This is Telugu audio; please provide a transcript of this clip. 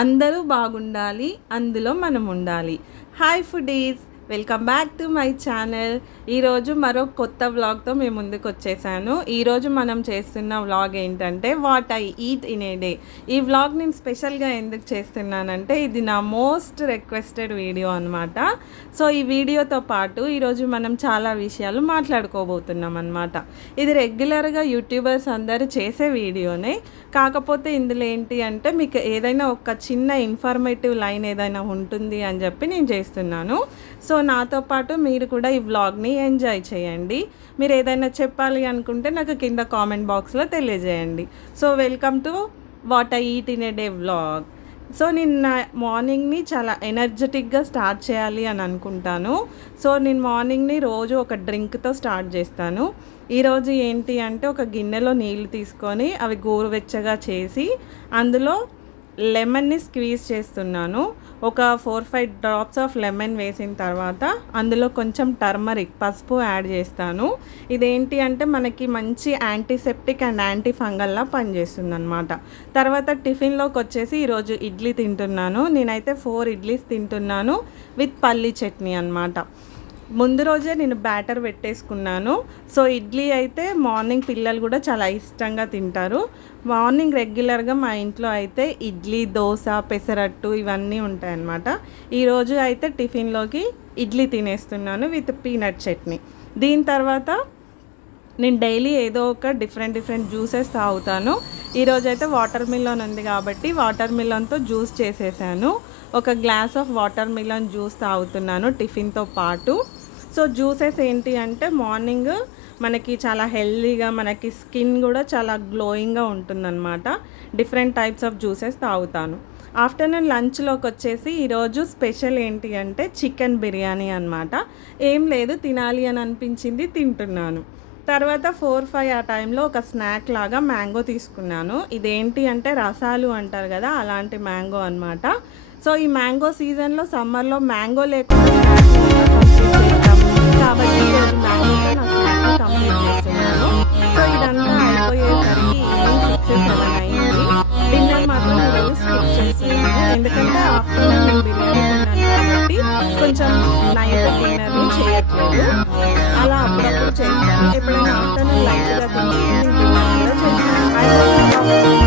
అందరూ బాగుండాలి, అందులో మనం ఉండాలి. Hi foodies, welcome back to my channel. ఈరోజు మరో కొత్త వ్లాగ్తో మేము ముందుకు వచ్చేసాను. ఈరోజు మనం చేస్తున్న వ్లాగ్ ఏంటంటే what I eat in a day. ఈ వ్లాగ్ నేను స్పెషల్గా ఎందుకు చేస్తున్నానంటే ఇది నా మోస్ట్ రిక్వెస్టెడ్ వీడియో అనమాట. సో ఈ వీడియోతో పాటు ఈరోజు మనం చాలా విషయాలు మాట్లాడుకోబోతున్నాం అనమాట. ఇది రెగ్యులర్గా యూట్యూబర్స్ అందరూ చేసే వీడియోనే. కాకపోతే ఇందులో ఏంటి అంటే మీకు ఏదైనా ఒక చిన్న ఇన్ఫర్మేటివ్ లైన్ ఏదైనా ఉంటుంది అని చెప్పి నేను చేస్తున్నాను. సో నాతో పాటు మీరు కూడా ఈ వ్లాగ్ని ఎంజాయ్ చేయండి. మీరు ఏదైనా చెప్పాలి అనుకుంటే నాకు కింద కామెంట్ బాక్స్లో తెలియజేయండి. So welcome to what I eat in a day vlog. So నేను మార్నింగ్ని చాలా ఎనర్జెటిక్గా స్టార్ట్ చేయాలి అని అనుకుంటాను. సో నేను మార్నింగ్ని రోజు ఒక డ్రింక్తో స్టార్ట్ చేస్తాను. ఈరోజు ఏంటి అంటే ఒక గిన్నెలో నీళ్ళు తీసుకొని అవి గోరువెచ్చగా చేసి అందులో లెమన్ని స్క్వీజ్ చేస్తున్నాను. ఒక 4-5 డ్రాప్స్ ఆఫ్ లెమన్ వేసిన తర్వాత అందులో కొంచెం టర్మరిక్ పసుపు యాడ్ చేస్తాను. ఇదేంటి అంటే మనకి మంచి యాంటీసెప్టిక్ అండ్ యాంటీ ఫంగల్లా పనిచేస్తుంది అనమాట. తర్వాత టిఫిన్లోకి వచ్చేసి ఈరోజు ఇడ్లీ తింటున్నాను. నేనైతే 4 ఇడ్లీస్ తింటున్నాను విత్ పల్లీ చట్నీ అనమాట. ముందు రోజే నేను బ్యాటర్ పెట్టేసుకున్నాను. సో ఇడ్లీ అయితే మార్నింగ్ పిల్లలు కూడా చాలా ఇష్టంగా తింటారు. మార్నింగ్ రెగ్యులర్గా మా ఇంట్లో అయితే ఇడ్లీ, దోశ, పెసరట్టు ఇవన్నీ ఉంటాయన్నమాట. ఈరోజు అయితే టిఫిన్లోకి ఇడ్లీ తినేస్తున్నాను విత్ పీనట్ చట్నీ. దీని తర్వాత నేను డైలీ ఏదో ఒక డిఫరెంట్ జ్యూసెస్ తాగుతాను. ఈరోజు అయితే వాటర్ మిలన్ ఉంది కాబట్టి వాటర్ మిలన్తో జ్యూస్ చేసేసాను. ఒక glass of water melon juice తాగుతున్నాను టిఫిన్తో పాటు. సో జ్యూసెస్ ఏంటి అంటే మార్నింగ్ మనకి చాలా హెల్తీగా, మనకి స్కిన్ కూడా చాలా గ్లోయింగ్గా ఉంటుందన్నమాట. డిఫరెంట్ టైప్స్ ఆఫ్ జ్యూసెస్ తాగుతాను. ఆఫ్టర్నూన్ లంచ్లోకి వచ్చేసి ఈరోజు స్పెషల్ ఏంటి అంటే చికెన్ బిర్యానీ అనమాట. ఏం లేదు, తినాలి అని అనిపించింది, తింటున్నాను. తర్వాత 4-5 ఆ టైంలో ఒక స్నాక్ లాగా మ్యాంగో తీసుకున్నాను. ఇదేంటి అంటే రసాలు అంటారు కదా, అలాంటి మ్యాంగో అనమాట. సో ఈ మ్యాంగో సీజన్లో సమ్మర్లో మ్యాంగో లేకుండా కాబట్టి ఈరోజు మ్యాంగోతో నా స్నాక్ని కంప్లీట్ చేస్తున్నాను. సో ఇదంతా అయిపోయేసరికి ఈవినింగ్ 6-7 అయింది. డిన్నర్ మాత్రం ఈరోజు స్కిప్ చేస్తున్నాను. ఎందుకంటే ఆఫ్టర్నూన్ నేను బిర్యానీ తిన్నాను కాబట్టి కొంచెం నైట్ డిన్నర్ని చేయట్లేదు. అలా అప్పుడప్పుడు చేస్తాను. ఎప్పుడైనా ఆఫ్టర్నూన్ లైట్గా తిని ఈవినింగ్ డిన్నర్ కూడా చేస్తాను.